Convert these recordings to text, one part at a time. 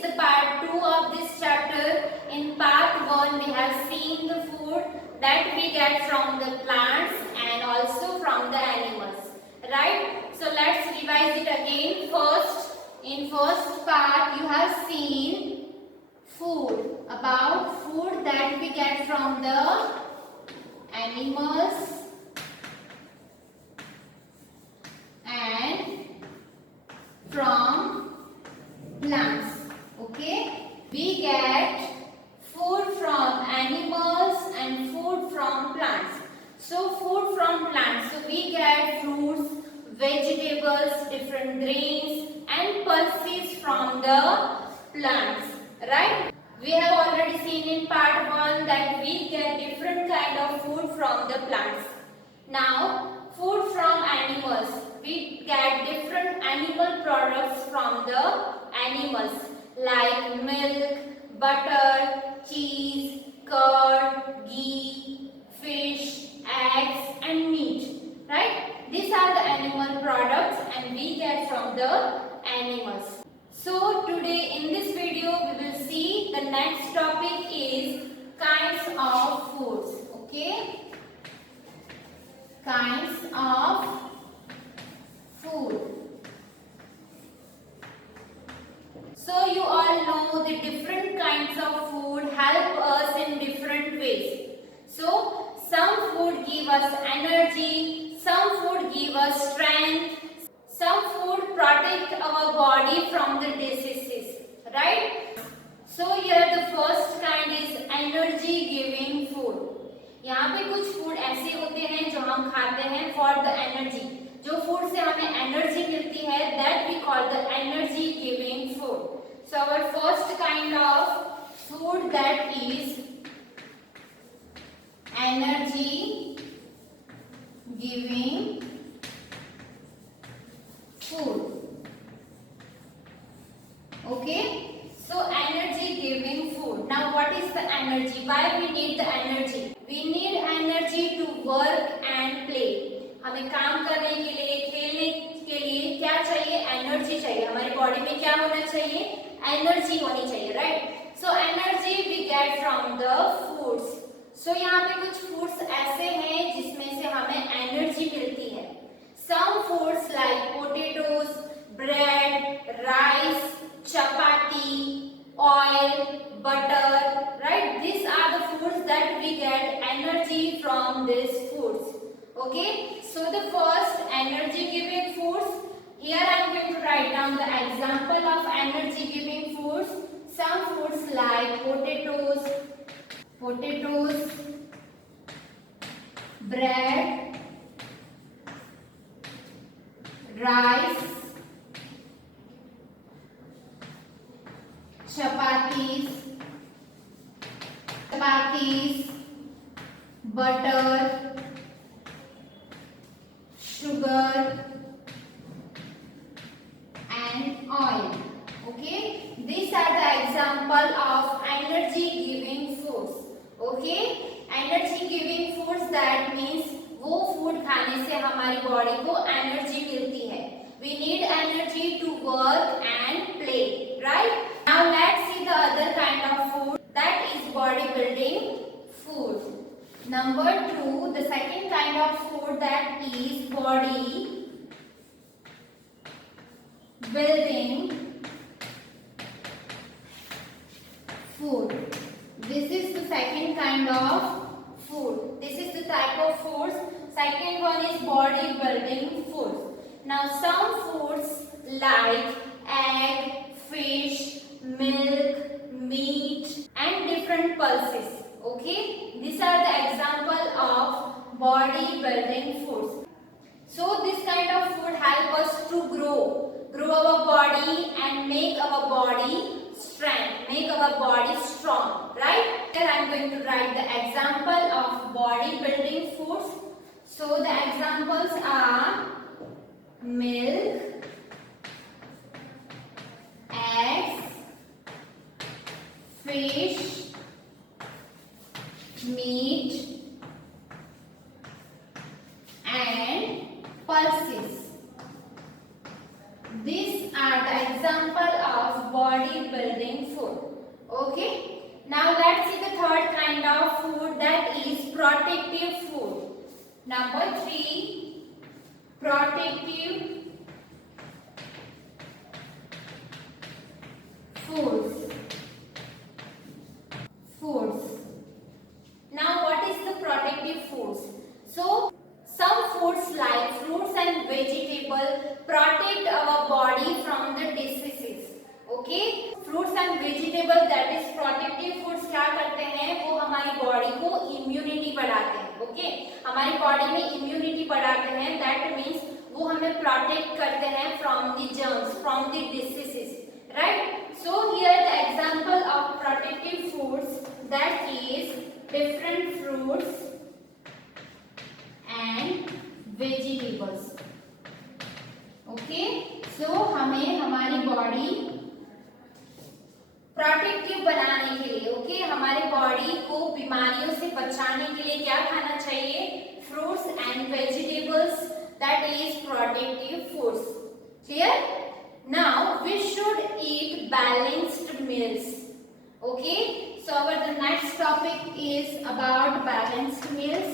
is the part 2 of this chapter. In part 1 we have seen the food that we get from the plants and also from the animals, right? So let's revise it again. First, in first part you have seen food, about food that we get from the animals and from plants. Okay, we get food from animals and food from plants. So food from plants, so we get fruits, vegetables, different grains and pulses from the plants, right? We have already seen in part 1 that we get different kind of food from the plants. Now food from animals, we get different animal products from the animals like milk, butter, cheese, curd, ghee, fish, eggs and meat, right? These are the animal products and we get from the animals. So today in this video we will see the next topic is kinds of foods. Okay, kinds of food. So you all know the different kinds of food help us in different ways. So some food give us energy, some food give us strength, some food protect our body from the diseases, right? So here the first kind is energy giving food. यहाँ पे कुछ food ऐसे होते हैं जो हम खाते हैं फॉर द एनर्जी, जो फूड से हमें एनर्जी मिलती है, that we call the energy giving food. So our first kind of food that is energy giving food. Okay, so energy giving food. Now what is the energy? Why we need the energy? We need energy to work and play. हमें काम करने के लिए, खेलने के लिए क्या चाहिए? एनर्जी चाहिए. हमारी बॉडी में क्या होना चाहिए? एनर्जी होनी चाहिए, right? So energy we get from the foods. So यहाँ पे कुछ फूड्स ऐसे हैं जिसमें से हमें एनर्जी मिलती है. Some foods like potatoes, bread, rice, chapati, oil, butter, right? These are the foods that we get energy from these foods. Okay, so the first energy giving foods, here I am going to write down the example of energy giving foods. Some foods like potatoes, bread, rice, chapatis, butter, sugar and oil. Okay, these are the example of energy giving foods. Okay, energy giving foods, that means वो food खाने से हमारी body को energy मिलती है. We need energy to work and play, right? Now let's see the other kind of food, that is body building food. Number 2, the second kind of food, that is body building food. This is the second kind of food. This is the type of foods. Second one is body building foods. Now some foods like egg, fish, milk, meat and different pulses. Okay, these are the example of body building foods. So this kind of food help us to grow our body and make our body strength, make our body strong, right? Here I am going to write the example of body building foods. So the examples are milk, eggs, fish, meat and pulses. These are the example of body building Okay. Now let's see the third kind of food, that is protective food. Number 3, protective foods. Now what is the protective foods? So some foods like fruits and vegetables protect our body from the diseases. Okay, fruits and vegetables, that is protective foods, क्या करते हैं, वो हमारी body को immunity बढ़ाते हैं. Okay, हमारी body में इम्यूनिटी बढ़ाते हैं. दैट मीन्स वो हमें प्रोटेक्ट करते हैं from the germs, from the diseases. Right. So here the example of protective foods, that is different fruits and vegetables. Okay, so हमें हमारी बॉडी प्रोटेक्टिव बनाने के लिए, ओके, हमारे बॉडी को बीमारियों से बचाने के लिए क्या खाना चाहिए? Fruits and vegetables, that is protective foods. Clear? Now we should eat balanced meals. Okay, so our the next topic is about balanced meals.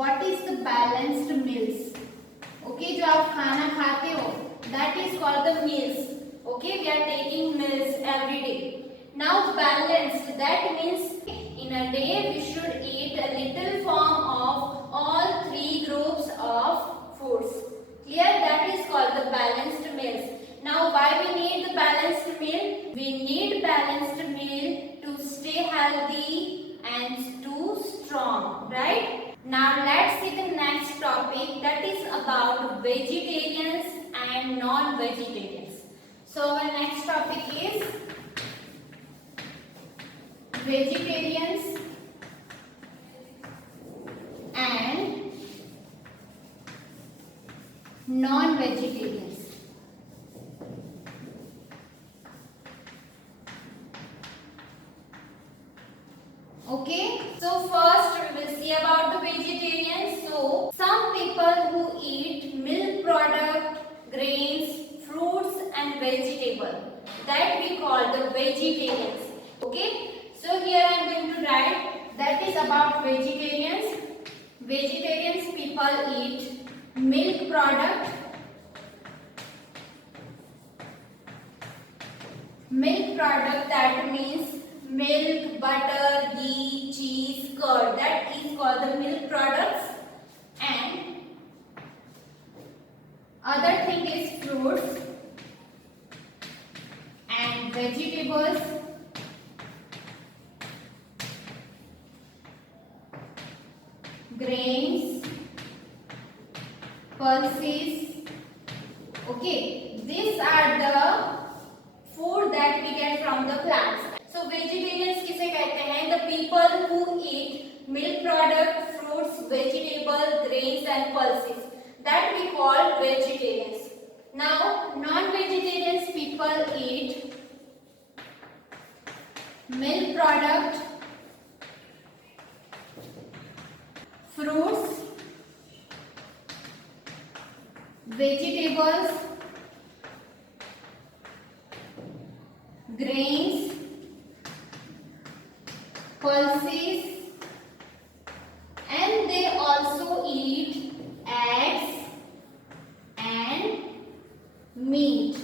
What is the balanced meals? Okay, जो आप खाना खाते हो, that is called the meals. Okay, we are taking meals every day. Now balanced, that means in a day we should eat a little form of all 3 groups of foods. Clear? That is called the balanced meals. Now why we need the balanced meal? We need balanced meal to stay healthy and to strong, right? Now let's see the next topic, that is about vegetarians and non-vegetarians. So our next topic is vegetarians and non-vegetarians. Okay, so first we will see about the vegetarians. So some people who eat milk product, grains, fruits and vegetable, that we call the vegetarians. Okay, so here I am going to write, that is about vegetarians. Vegetarians people eat milk product, that means milk, butter, ghee, cheese, curd, that is called the milk products. And other thing is fruits and vegetables, grains, pulses. Okay, these are the food that we get from the plants. So vegetarians किसे कहते हैं? The people who eat milk product, fruits, vegetable, grains and pulses, that we call vegetarians. Now non-vegetarians people eat milk product, fruits, vegetables, grains, pulses, and they also eat eggs and meat.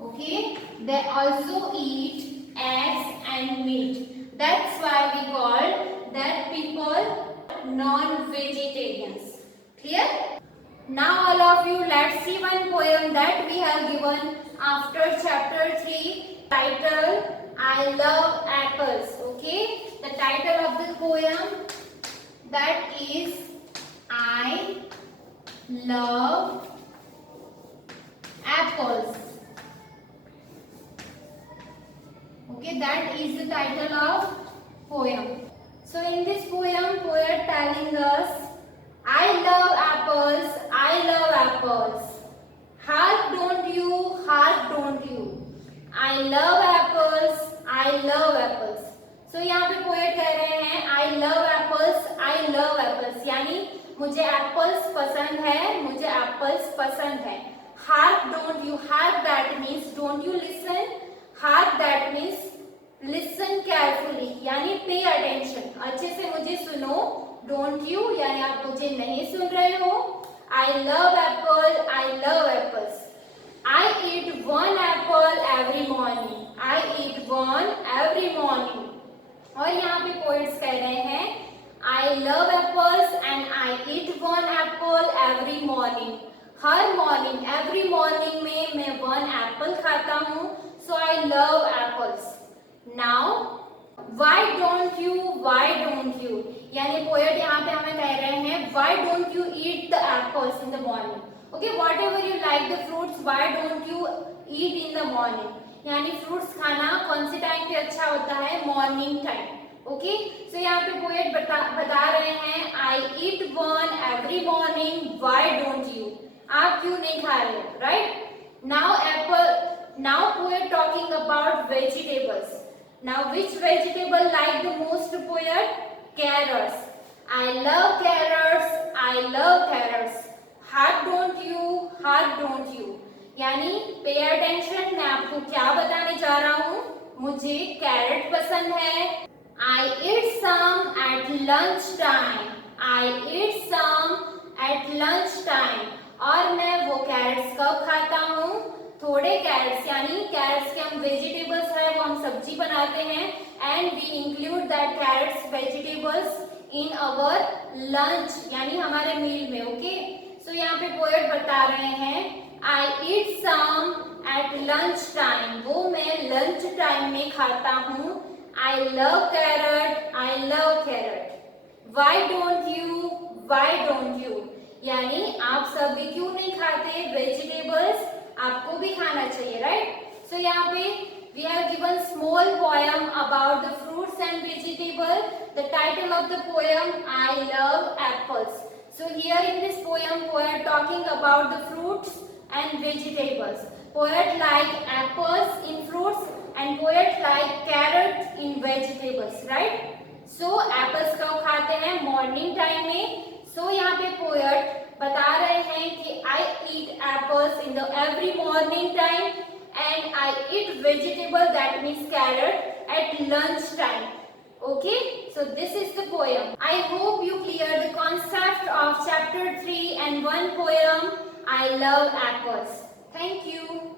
Okay, they also eat eggs and meat. That's why we call that people non-vegetarians. Clear? Now all of you, let's see one poem that we have given after chapter 3, title I Love Apples. Okay, the title of the poem, that is I Love Apples. Okay, that is the title of poem. So in this poem, poet telling us, I love apples, I love apples. Hark don't you, hark don't you. I love apples, I love apples. So यहाँ पे poet कह रहे हैं I love apples, I love apples, यानी मुझे apples पसंद है, मुझे एप्पल्स पसंद है. Hark don't you, hark that means don't you listen, hark that means listen carefully यानी pay attention, अच्छे से मुझे सुनो. Don't you यानी आप मुझे नहीं सुन रहे हो. I love apple, I love apples. I eat one apple every morning. I eat one every morning. और यहाँ पे poets कह रहे हैं I love apples and I eat one apple every morning. हर मॉर्निंग, एवरी मॉर्निंग में मैं one apple खाता हूँ. So I love apples. Now why don't you यानी पोएट यहाँ पे हमें कह रहे हैं why don't you eat the apples in the morning. Okay, whatever you like the fruits, why don't you eat in the morning. यानी fruits खाना कौन से टाइम पे अच्छा होता है, मॉर्निंग टाइम. ओके, सो यहाँ पे पोएट बता रहे हैं I eat one every morning, why don't you, आप क्यों नहीं खा रहे हो, right. Now poet talking about vegetables. Now which vegetable like the most poet? Carrots. I love carrots, I love carrots. Heart don't you यानी pay attention, मैं आपको क्या बताने जा रहा हूँ. मुझे कैरेट पसंद है. I eat some at lunch time. I eat some at lunch time. और मैं वो कैरेट्स कब खाता हूँ, थोड़े कैरेट्स यानी कैरेट्स के हम वेजिटेबल्स है वो हम सब्जी बनाते हैं and we include that carrots vegetables in our lunch यानी हमारे मील में. ओके, सो यहाँ पे पोएट बता रहे हैं I eat some at lunch time, वो मैं लंच टाइम में खाता हूँ. I love carrot, I love carrot. Why don't you यानी आप सभी क्यों नहीं खाते वेजिटेबल्स, आपको भी खाना चाहिए, राइट. सो यहाँ पे we have given small poem about the fruits and vegetable. The title of the poem I love apples. So here in this poem poet talking about the fruits and vegetables. Poet like apples in fruits and poet like carrot in vegetables, right. So apples कब खाते हैं, morning time में. सो यहाँ पे poet बता रहे हैं कि I eat apples in the every morning time and I eat vegetable that means carrot at lunch time. Okay, so this is the poem. I hope you clear the concept of chapter 3 and one poem I love apples. Thank you.